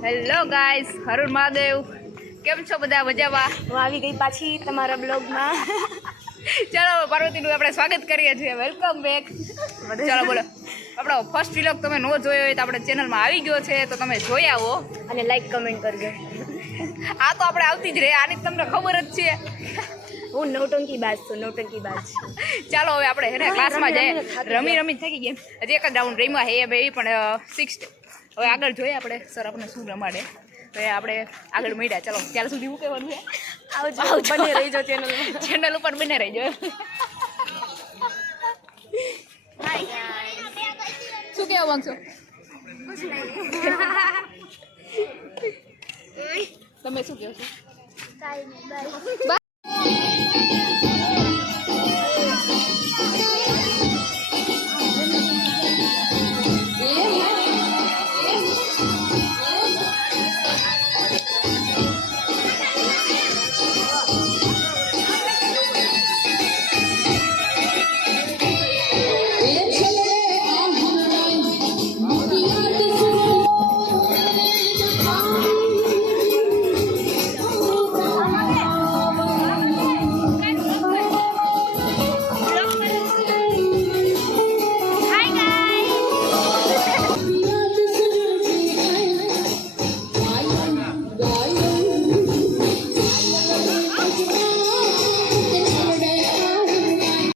Hello guys, હરુણ Mahadev. કેમ છો બધા? મજામાં? હું આવી ગઈ પાછી તમારા બ્લોગમાં. ચાલો પાર્વતીનું આપણે સ્વાગત કરીએ છીએ. Welcome back. ચાલો બોલો, આપણો ફર્સ્ટ વ્લોગ તમે ન જોયો હોય તો આપણે ચેનલમાં આવી ગયો છે, તો તમે જોઈ આવો અને લાઈક કમેન્ટ કરજો. આ તો આપણે આવતી જ રહે, આની તમને ખબર જ છે. હું નૌટંકી બાજ છું, નૌટંકી બાજ. ચાલો હવે આપણે હેને ક્લાસમાં જઈએ. રમી થઈ ગઈ ગેમ. હજી એક જ રાઉન્ડ રમ્યા હે બે પણ 6. હવે આગળ જોઈએ આપણે સર આપણે શું રમાડે. તો આપણે આગળ મળ્યા. ચાલો ત્યાં સુધી શું કહેવાનું છે? આવજો, બને રહીજો ચેનલમાં. ચેનલ ઉપર બને રહીજો. શું કહેવા માંગશો? તમે શું કહો છો?